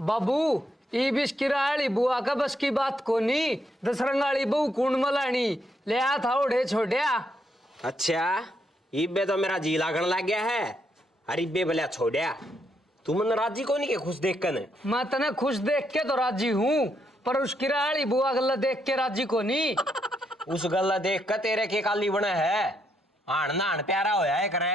बाबू ई बिस्किराली बुआ का बस की बात कोनी। दसरंगाली बहू कुंड मलानी ले आ था उड़े छोड़िया। अच्छा इब्बे तो मेरा जी लागण लग गया है। अरे इब्बे भले छोड़िया तू मन राजी को नहीं के खुश देख कर। मैं तने खुश देख के तो राजी हूँ, पर उस किराली बुआ गल्ला देख के राजी को नहीं। उस गल्ला देख कर तेरे के काली बना है। आन नान प्यारा होया है करे।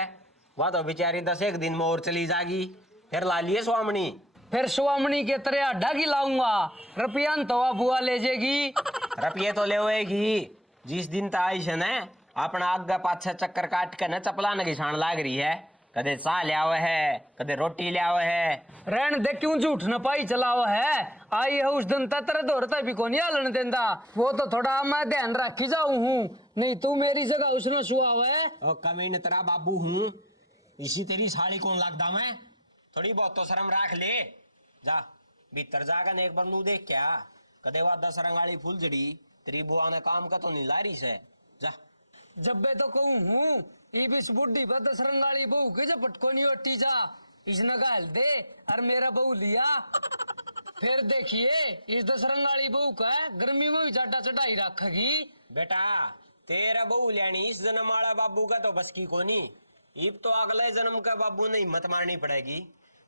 वह तो बेचारी 10 एक दिन में और चली जागी, फिर ला लिए स्वामनी। फिर स्वामनी के तरह अड्डा की लाऊंगा, रुपया तो बुआ ले जाएगी। रुपये तो ले होएगी। जिस दिन ताइश है ना अपना आगे पाछे चक्कर काट के न चपला न घिसाण लाग रही है। कदे चाह लिया हुआ है, कदे रोटी लिया हुआ है। रहन दे, क्यों झूठ न पाई चला हुआ है। आई है उस दिन तत्र दौड़ता भी को नहीं हलन देता। वो तो थोड़ा मैं ध्यान रखी जाऊं हूँ, नहीं तू मेरी जगह उसने सुआ हुआ है। कमीने तेरा बाबू हूँ, इसी तेरी साड़ी कौन लगदा मैं। थोड़ी बहुत तो शर्म रख ले। जा भीतर जाकर एक बार नू देख क्या कदे वह 10 रंगाली फूल जड़ी तेरी बुआ ने काम का तो नहीं ला रही से। जा जब तो कहूँ हूँ ई बिस बुढ़ी पर 10 रंगाली बहू की जो पटको नहीं ओटी जा इसने गाल दे और मेरा बहू लिया। फिर देखिए इस 10 रंगाली बहू का गर्मी में भी जाटा चढ़ाई रखेगी। बेटा तेरा बहू लियानी इस जन्म वाला बाबू का तो बस की कोनी। इब तो अगले जन्म का बाबू ने हिम्मत मारनी पड़ेगी।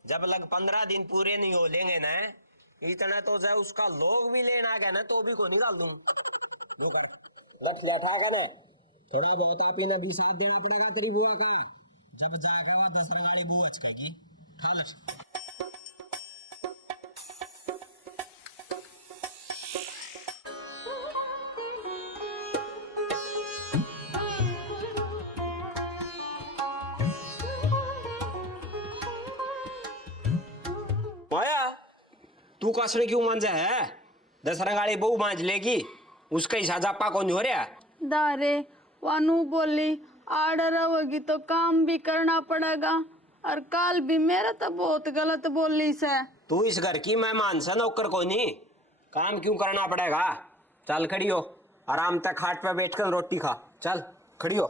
जब लग 15 दिन पूरे नहीं हो लेंगे ना इतना तो चाहे उसका लोग भी लेना गया ना तो भी को निकाल दूं। लठिया ठाका ना थोड़ा बहुत आप इन्हें भी साथ देना पड़ेगा तेरी बुआ का। जब जाके वह 10 रंगाली बुआ चकेगी खा ले। माया तू कसने क्यों मांझा है। 10 रंगाली बहू मांझ लेगी, उसका हिस्सा जापा कौन हो रहा। दारे वानू बोली आर्डर होगी तो काम भी करना पड़ेगा, और काल भी मेरा तो बहुत गलत बोली से। तू इस घर की मेहमान से नौकर को नहीं, काम क्यों करना पड़ेगा। चल खड़ी हो, आराम तक खाट पे बैठकर रोटी खा। चल खड़ी हो,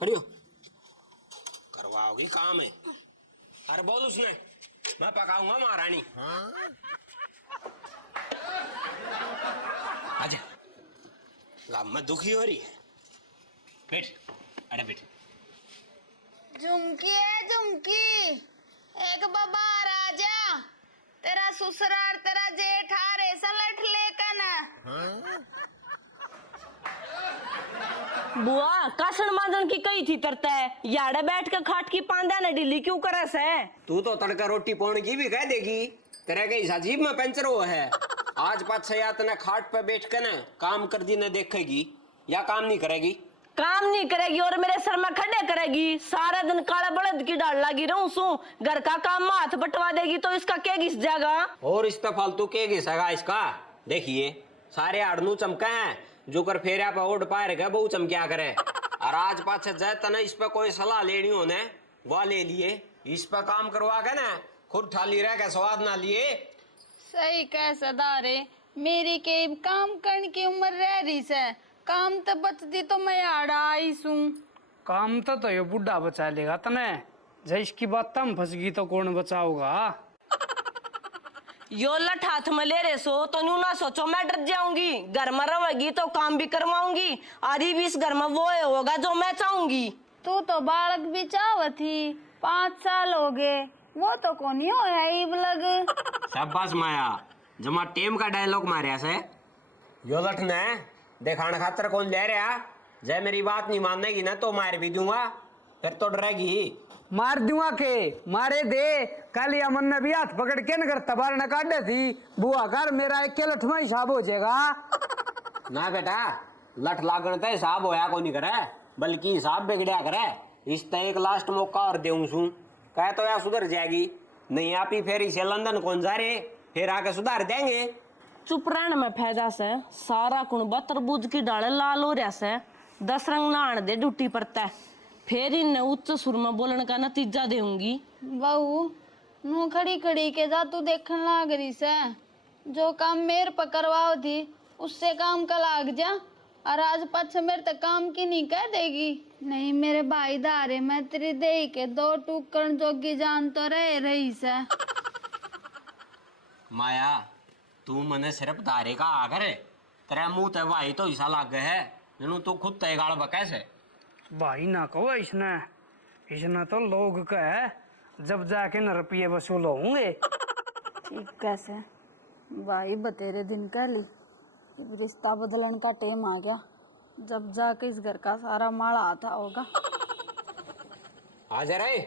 खड़ी हो। करवाओगी काम है। अरे बोल उसने मैं पकाऊंगा महारानी। आजा गाँव में दुखी हो रही है। बैठ, अरे बैठ। झुमकी है झुमकी, एक बबार आजा, तेरा ससुराल तेरा जेठ आ रे सलट लेकर ना। बुआ कासन माजन की कही थी तरता है याडे बैठ के खाट की पांदा न ढीली क्यों करस है। तू तो तड़का रोटी पौने की भी कह देगी, तेरे के हिसाब जीभ में पंचर हुआ है। आज 5-6 या तना खाट पे बैठ के ना काम कर दी न देखेगी या काम नहीं करेगी। काम नहीं करेगी और मेरे सर में खड़े करेगी। सारा दिन काला बड़द की डाल लगी रहूं सू, घर का काम में हाथ बटवा देगी तो इसका क्या घिस जाएगा। और इस पे फालतू के घिसेगा इसका। देखिए सारे आड़नू चमका है जो कर फेरिया पे ओढ़ पाए रखे बहु चमकिया करे। और आज 5-6 जाए तना इस पे कोई सलाह लेनी हो ने वो ले लिए। इस पे काम करवा के ना खुद ठाली रह के स्वाद ना लिए। सही कह सदारे, मेरी के काम करने की उम्र रह रही से, काम तो बचती तो मैं आड़ा आई सू। काम तो ये बुढ़ा बचा लेगा तने, जय इसकी बात तम फंस गई तो कौन बचाओगा। यो लठ हाथ में ले रहे सो तो न्यू ना सोचो मैं डर जाऊंगी। घर में रहेगी तो काम भी करवाऊंगी, आधी भी इस घर में वो होगा जो मैं चाहूंगी। तू तो बालक भी चाव थी, 5 साल हो गए, वो तो कौन हो लग। शाबाश माया, जमा टेम का डायलॉग मारिया से। यो लठ ने दिखाने खातर कौन ले रहा। जय मेरी बात नहीं मानेगी ना तो मार भी दूंगा, फिर तो डरेगी। मार दूंगा के मारे दे। कल अमन ने भी हाथ पकड़ के नगर तबार न काटे थी बुआ कर, मेरा एक लठ में हिसाब हो जाएगा। ना बेटा लठ लागण तो हिसाब होया को नहीं करे, बल्कि हिसाब बिगड़िया करे। इस एक लास्ट मौका और देऊं सू कह तो या सुधर जाएगी। नहीं आप ही फिर इसे लंदन कौन जा रहे, फिर आके सुधार देंगे। चुप रहने में फायदा से, सारा कुणबा तरबूज की डाले लाल हो रहा से। 10 रंग नहान दे ड्यूटी पड़ता है, फिर इन्हें उच्च सुर में बोलने का नतीजा देऊंगी। बहू नू खड़ी खड़ी के जा तू देखने लाग रही से, जो काम मेरे पर करवाओ थी उससे काम का लाग जा, और आज पाछे मेरे तक काम की नहीं कह देगी। नहीं मेरे भाई दारे मैं तेरी दे के 2 टुकड़ जोगी जान तो रह रही से। माया तू मने सिर्फ दारे का आकर तेरा मुंह ते भाई तो ऐसा लागे है नू तू खुद तय गाल बकैस है। भाई ना कहो इसने, इसने तो लोग का है जब जाके न रुपये वसूल होंगे। ठीक कैसे भाई बतेरे दिन कह ली कि रिश्ता बदलने का टाइम आ गया, जब जाके इस घर का सारा माल आता होगा। आ जा रहे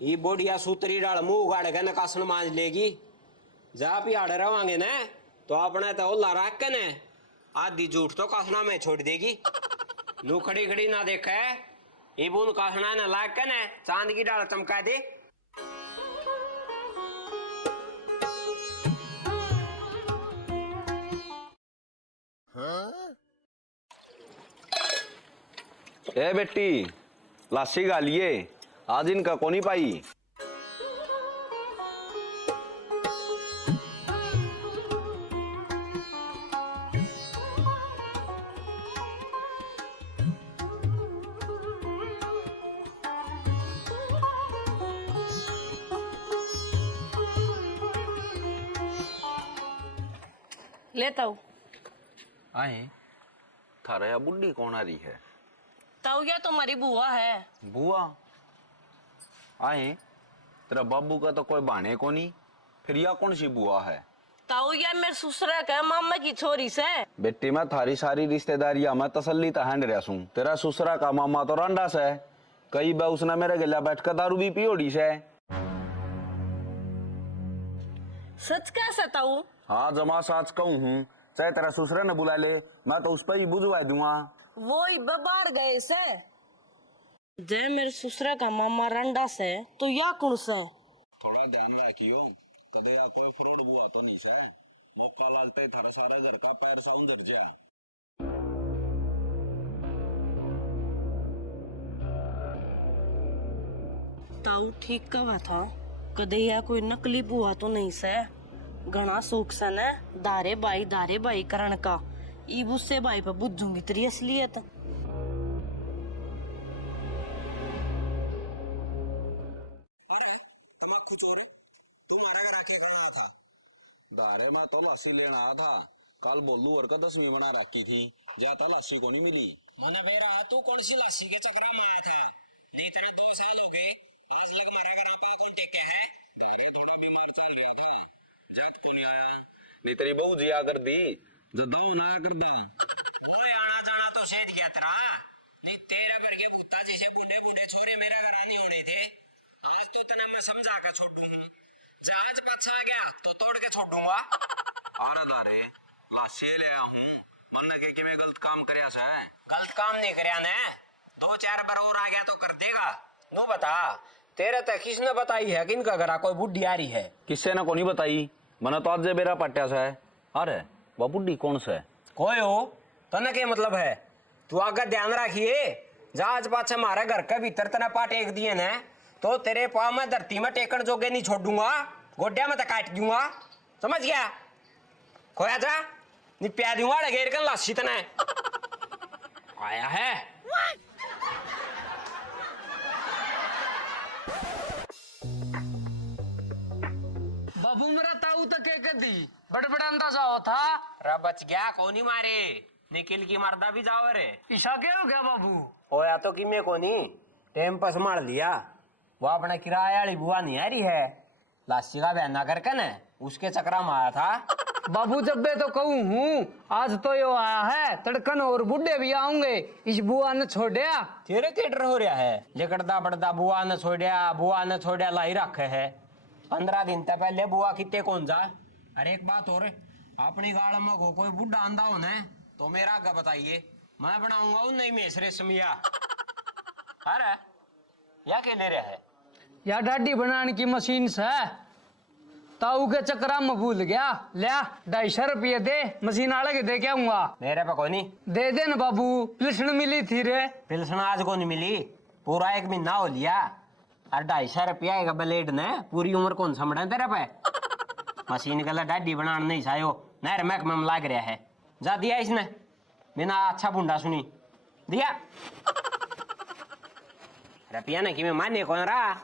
ये बोडिया सूतरी डाल मुंह उगाड़ के नकासन मांज लेगी। जा पियाड़ रवांगे न तो अपने तो ओला रख के न आधी झूठ तो कसना में छोड़ देगी। नू खड़ी खड़ी ना देखा है ये बुन कसना न लाग के न चांद की डाल चमका दे। ए बेटी लासी गालिए आज इनका कोनी पाई। लेता हूँ। आए थारा या बुढ़ी कौन आ रही है? ताऊ या तुम्हारी बुआ है। बुआ आए तेरा बाबू का तो कोई बाने को नहीं, फिर या कौन सी बुआ है? ताऊ या मेरे ससुरा का मामा की छोरी से। बेटी मैं थारी सारी रिश्तेदारियां मैं तसल्ली तो हैंड रहा सूं। तेरा ससुरा का मामा तो रंडा से, कई बार उसने मेरे गला बैठ कर दारू भी पियोड़ी से। सच कैसे ताऊ? हाँ जमा साच कहूँ हूँ, चाहे तेरा ससुरा ने बुला ले मैं तो उस पर ही बुझवा दूंगा। वो बाहर गए से। जे मेरे ससुरा का मामा रंडा से तो या कौन सा? थोड़ा ध्यान रखियो कदे या कोई फ्रॉड हुआ तो नहीं से, मौका लगते थारा सारा लड़का पैर से उधर जा। ताऊ ठीक कहा था, कदे या कोई नकली बुआ तो नहीं से। घना शौक से न दारे बाई करण का, ईब उससे भाई पे बुझूंगी तेरी असलियत। अरे तमाकू चोर तू मारा कर आके खाने था। दारे में तो लासी लेना आया था, कल बोलू और का 10वीं बना रखी थी, जाता लासी को नहीं मिली। मैंने बोला तू कौन सी लासी के चक्कर में आया था? जितना 2 साल हो गए आज लग मारा कर आपा कौन टेके है? तेरे थोड़ा बीमार चल रहा था, जात को नहीं आया। नहीं तेरी बहू जी आकर दी जदों ना कर दा। ओए आना जाना तो सेठ क्या तेरा? नहीं तेरा बढ़िया कुत्ता जैसे बुढ़े बुढ़े छोरे मेरा घर नहीं होने थे। आज तो तने मैं समझा के छोड़ू हूं, चाच पाछा आ गया तो तोड़ के छोड़ूंगा। अरे दारे लासी ले आया हूँ, मन के कि मैं गलत काम करया से। गलत काम नहीं करया ने, 2-4 बार और आ गया तो कर देगा। नो बता तेरे तक किसने बताई है कि इनका घर कोई बुढ़ी आ रही है? किससे ना को नहीं बताई, मना तो आज जे बेरा पट्या से। अरे वो बुढ़ी कौन से? कोई हो तने के मतलब है? तू आगे ध्यान रखिए, जहाज पाछे मारे घर के भीतर तना पा टेक दिए ने तो तेरे पाँव में धरती में टेकन जोगे नहीं छोड़ूंगा, गोड्या में तो काट दूंगा, समझ गया? खोया जा नहीं प्या दूंगा घेर कर लाशी तने आया है। बाबू मेरा ताऊ तो क्या कर दी बड़बड़ा अंदाजा हो था। रा बच गया कोनी मारे निकल की मरदा भी जाओ रे। ईशा क्या हो गया बाबू? होया तो कि मैं कोनी टेम पर संभाल लिया। वो अपना किराया वाली बुआ नहीं आ रही है, लाशी का बहना करके न उसके चक्रा में आया था। बाबू जब मैं तो कहूँ हूँ आज तो यो आया है तड़कन और बुढ़े भी आऊंगे, इस बुआ ने छोड़िया। तेरे केटर हो रहा है लिकड़दा बड़दा बुआ ने छोड़िया लाई रखे है। 15 दिन तक पहले बुआ कितने कौन जा। अरे एक बात और, अपनी गाड़ में को कोई बुढ़ा आंदा हो न तो मेरा आगे बताइए, मैं बनाऊंगा उन नहीं में रेशमिया। अरे या के ले रहा है? या डाडी बनाने की मशीन से ताऊ के चक्रा में भूल गया। लिया 250 रुपये दे, मशीन आले के दे के आऊंगा। मेरे पे कोई नहीं। दे दे न बाबू, पिलसन मिली थी रे। पिलसन आज को नहीं मिली, पूरा 1 महीना हो लिया। और 250 रुपया का ब्लेड ने पूरी उम्र कौन समझे तेरे पे? मशीन का डाडी बनाने नहीं सायो नहर महकमे में लाग रहा है। जा दिया इसने बिना अच्छा बुंडा सुनी दिया रुपया ने कि मैं माने कौन रहा।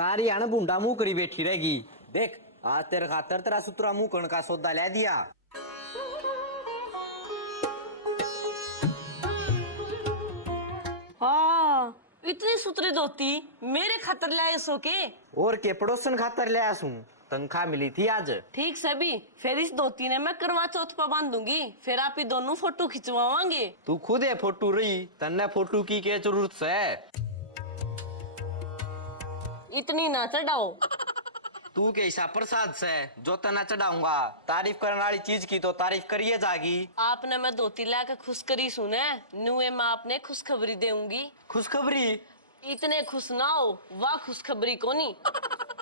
सारी आने बूंदा मुंह करी बैठी रहेगी। देख आज तेरे खातर तेरा सुतरा मुंह कण का सौदा ले दिया। हाँ इतनी सुतरी धोती मेरे खातर लाए सो के। और के पड़ोसन खातर ले आसू, तनख्वाह मिली थी आज। ठीक सभी, फिर इस धोती ने मैं करवा चौथ पर बांधूंगी, फिर आप ही दोनों फोटो खिंचवावांगे। तू खुद है फोटो रही, तन्ने फोटो की क्या जरूरत है। इतनी ना चढ़ाओ। तू के हिसाब प्रसाद से जो तना चढ़ाऊंगा, तारीफ करने वाली चीज की तो तारीफ करिए जागी। आपने मैं धोती लाके खुश करी सुने, नुए मैं आपने खुशखबरी देऊंगी। खुशखबरी? इतने खुश ना हो, वाह खुशखबरी कोनी।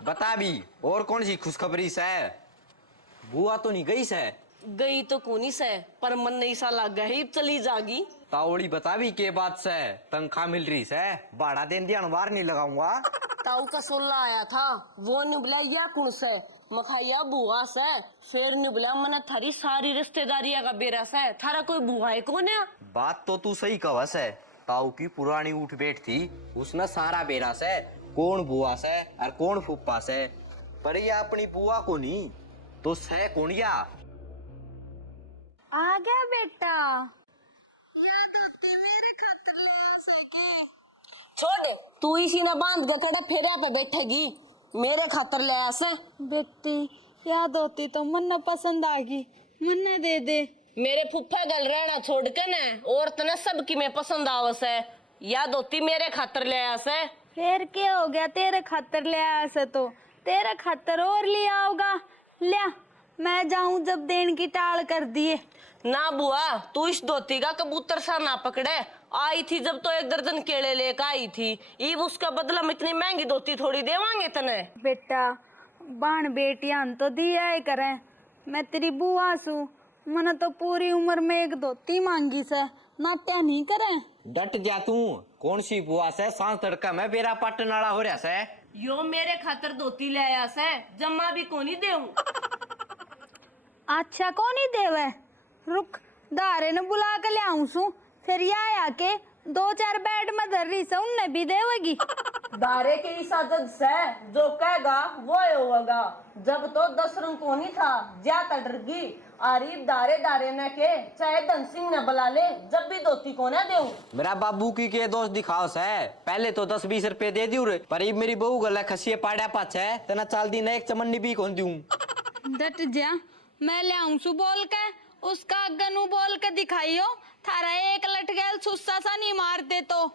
बता भी और कौन सी खुशखबरी से? बुआ तो नहीं गई से? गई तो कोनी से, पर मन नहीं सा लग गई चली जागी। तावड़ी बता भी के बात से तनख्वाह मिल रही से, भाड़ा देन दिया बार नहीं लगाऊंगा। ताऊ का सोल्ला आया था, वो निबला या कुण से मखाइया बुआ से, फिर निबला मन थारी सारी रिश्तेदारियां का बेरा से, थारा कोई बुआ है कौन है? बात तो तू सही कवस है। ताऊ की पुरानी उठ बैठ थी, उसने सारा बेरा से कौन बुआ से और कौन फूफा से, पर ये अपनी बुआ को नहीं तो से कौन या? आ गया बेटा। छोड़ दे, तू इसी ना बांध के कड़े फेरे पे बैठेगी, मेरे खातर ले आसे। बेटी याद होती तो मन न पसंद आगी, मन न दे दे। मेरे फुफ्फा गल रहना छोड़ के न, और तना सब की मैं पसंद आवस है, याद होती मेरे खातर ले आसे। फिर क्या हो गया, तेरे खातर ले आया से तो तेरे खातर और लिया होगा। लिया मैं जाऊं जब देन की टाल कर दिए। ना बुआ, तू इस धोती का कबूतर सा ना पकड़े। आई थी जब तो 1 दर्जन केले लेकर आई थी, ईब उसका बदला में इतनी महंगी धोती थोड़ी देवांगे तने। बेटा बाण बेटियां तो दिया है करें, मैं तेरी बुआ सू, मन तो पूरी उम्र में एक धोती मांगी से, नाट्या नहीं करें। डट जा तू, कौन सी बुआ से सांस तड़का में बेरा पट नाला हो रहा से। यो मेरे खातर धोती ले आया से, जम्मा भी कोनी देऊं। अच्छा कौन ही देवे, रुक दारे ने बुला के ले आऊं सू, फिर या आके 2-4 बेड में धर रही से उनने भी देवेगी। दारे के इसाजत से जो कहेगा वो होगा, जब तो 10 रंग कोनी था ज्यादा डरगी, आरीफ दारे दारे ने के चाहे धन सिंह ने बुला ले, जब भी धोती को ना देऊं। मेरा बाबू की के दोस्त दिखाओ से, पहले तो 10-20 रुपए दे दियो रे, पर मेरी बहू गला खसिए पाड़ा पाछे तना चाल दी न एक चमन्नी भी कौन दूं। डट जा, मैं ले आऊं सू बोल के, उसका गनू बोल के दिखाइयो, थारा एक लट गैल सुस्सा सा नहीं मारते तो।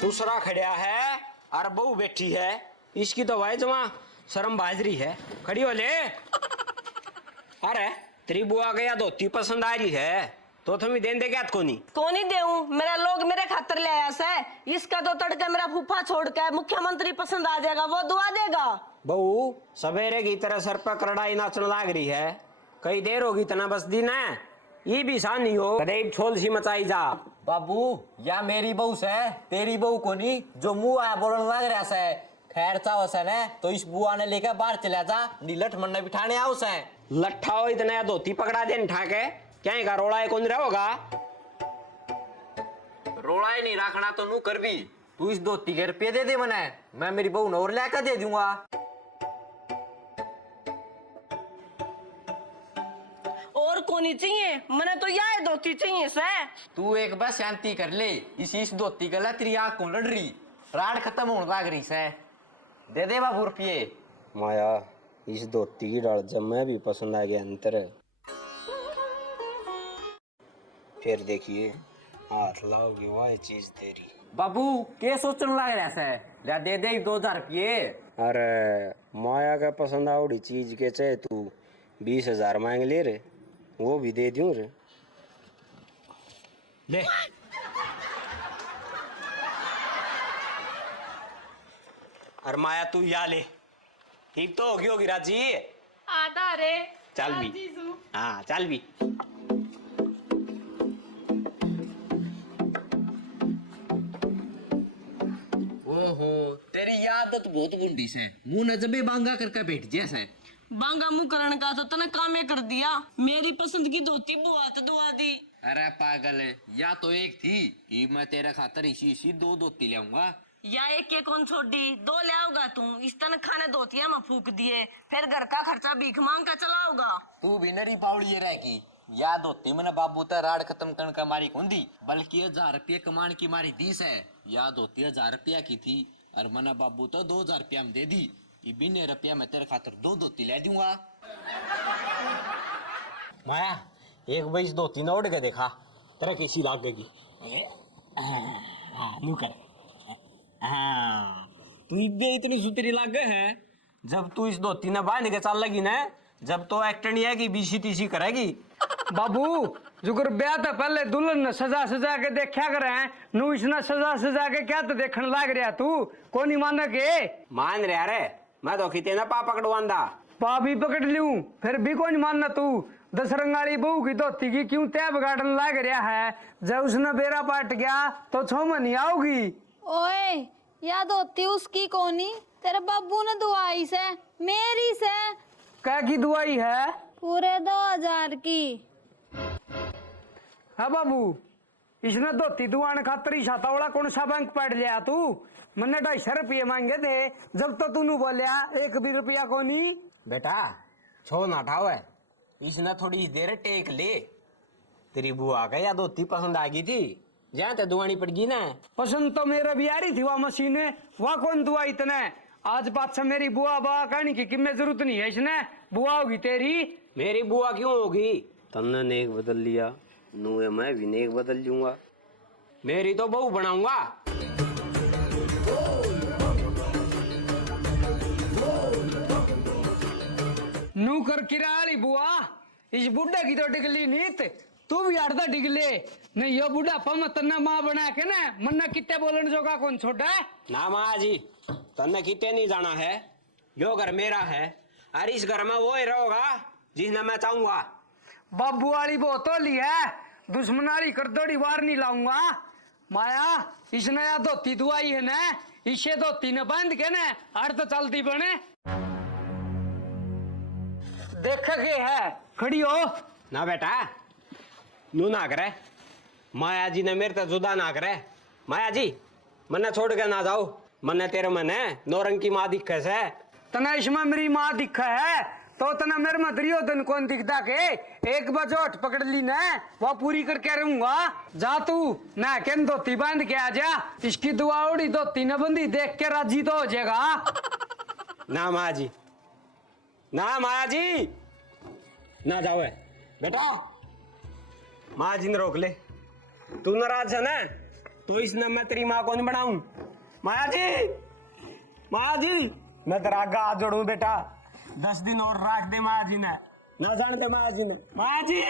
दूसरा खड़ा है और बहू बैठी है, इसकी तो भाई जमा शर्म बाजरी है। खड़ी हो ले। अरे तेरी बुआ गया धोती पसंद आ रही है तो तुम्हें देन दे क्या कोनी देऊं, मेरा लोग मेरे खातर ले आया से, इसका तो तड़का मेरा फूफा छोड़ के मुख्यमंत्री पसंद आ जाएगा, वो दुआ देगा। बहू सवेरे की तरह सर पर करड़ाई नाचने लाग रही है, कई देर होगी तना बस दिन है, ये भी सान नहीं हो कदे छोल सी मचाई जा। बाबू या मेरी बहू से तेरी बहू को नहीं, जो मुंह आया बोलने लग रहा से। खैर चाहो से ने तो इस बुआ ने लेकर बाहर चला जा, नीलठ मन बिठाने आओ से। लट्ठा हो इतना धोती पकड़ा दे ठाके, क्या का रोड़ा है कौन रहोगा? रोड़ा ही नहीं रखना तो नू कर भी, तू इस धोती के रुपये दे दे मने, मैं मेरी बहू ने और लेकर दे दूंगा। और कोनी चाहिए, मने तो यह धोती चाहिए से। तू एक बार शांति कर ले, इस धोती गला तेरी आंख को लड़ रही, राड खत्म होने लग रही से। दे दे बाबू रुपये। माया इस धोती की डाल जब मैं भी पसंद आ गया अंतर, फिर देखिए हाथ लाओगे वही चीज तेरी। बाबू के सोचने लग रहा से, ले दे दे 2000 रुपये। अरे माया का पसंद आवड़ी चीज के चाहे तू 20,000 मांग ले रे, वो भी दे दूं रे। ले अरे माया तू या ले, ठीक तो होगी राजी। आधा रे चल भी, हाँ चल भी। आदत बहुत बुंडी से, मुंह न जबे बांगा करके बैठ जैसे। बांगा मुंह करण का तो तने कामे कर दिया। मेरी पसंद की धोती बुआ तो दुआ दी। अरे पागल है, या तो एक थी कि मैं तेरे खातर इसी दो धोती लाऊंगा। या एक के कौन छोड़ी, दो ले आओगा तू। इस तन खाने धोतिया में फूक दिए, फिर घर का खर्चा भीख मांग का चलाओगा। तू भी नरी पावड़ी रहेगी। याद होती मैंने बाबू तो राड खत्म करने का मारी कौन दी, बल्कि 1000 रुपये कमाने की मारी दी है। याद होती 1000 रुपया की थी और मैंने बाबू तो 2000 रुपया में दे दी। ये बिने रुपया में तेरे खातर दो धोती ले दूंगा। माया एक बार इस धोती ने उड़ के देखा, तेरा कैसी लागेगी। नू कर। तू इतनी सुतरी लागे है। जब तू इस धोती ने बांध के चल लगी ना, जब तो एक्टर नहीं है कि बीसी तीसी करेगी। बाबू जुगर ब्याह तो पहले दुल्हन ने सजा सजा के देखा करे, नू इसने सजा सजा के क्या तो देखने लाग रहा तू, कोनी माना के? मान रहा रे, मैं तो खीते ना पा पकड़वांदा। पा भी पकड़ लूं फिर भी कौन मानना तू? 10 रंगाली बहू की धोती की क्यों तय बिगाड़न लाग रहा है? जब उसने बेरा पाट गया तो छो नहीं आओगी। ओए याद होती उसकी कोनी, तेरे बाबू ने दुआई से, मेरी से। क्या की दुआई है? पूरे 2000 की। हाँ बाबू, इसने धोती दुआन खातर ही सातावड़ा कौन सा बैंक पढ़ लिया तू? मैंने 250 रुपये मांगे थे, जब तो तूने बोलिया 1 भी रुपया को नहीं। बेटा छो ना ठाओ है, इसने थोड़ी देर टेक ले। तेरी बुआ का या धोती पसंद आ गई थी, जहाँ ते दुआनी पड़ गई ना। पसंद तो मेरा भी आ रही थी वह मशीन, वह कौन दुआ इतने? आज बात से मेरी बुआ बुआ कहने की किम्मे जरूरत नहीं है, इसने बुआ होगी तेरी। मेरी बुआ क्यों होगी? तुमने नेक बदल लिया, नू मैं भी नेक बदल लूंगा। मेरी तो बहू बनाऊंगा। नू कर किराली बुआ, इस बुढ़े की तो डिगली नीत, तू भी अर्धा डिगले नहीं। यो बुढ़ा पम तन्ना माँ बना के ना मन्ना कितने बोलन जोगा कौन छोटा है? ना माँ जी, तन्ने कितने नहीं जाना है, यो घर मेरा है और इस घर में वो ही रहोगा जिसने मैं चाहूंगा। बाबू वाली बहुत होली है, दुश्मनारी कर दौड़ी बार नहीं लाऊंगा। माया इसने या धोती दुआई है ना, इसे धोती ने बांध के ना हर तो चलती बने। देख के है खड़ी हो ना बेटा, नू ना करे। माया जी ने मेरे तो जुदा ना करे। माया जी मन्ने छोड़ के ना जाओ, मन्ने तेरे मन है नौरंग की माँ दिखे से। तना इसमें मेरी माँ दिखा है तो तना मेरे में दुर्योधन कौन दिखता के? एक बजोट पकड़ ली ना, वह पूरी करके रहूंगा। जा तू ना के धोती बांध के आ जा, इसकी दुआ उड़ी धोती न बंदी देख के राजी तो हो जाएगा। ना माया जी, ना माया जी, ना जाओ है बेटा। माँ जी ने रोक ले, तू नाराज है ना तो इसने मैं तेरी माँ को नहीं बनाऊं। माया जी, माया जी, मैं तेरा आगा हाथ जोड़ू बेटा, 10 दिन और रख दे माया जी ने, ना जान दे माया जी ने। माया जी।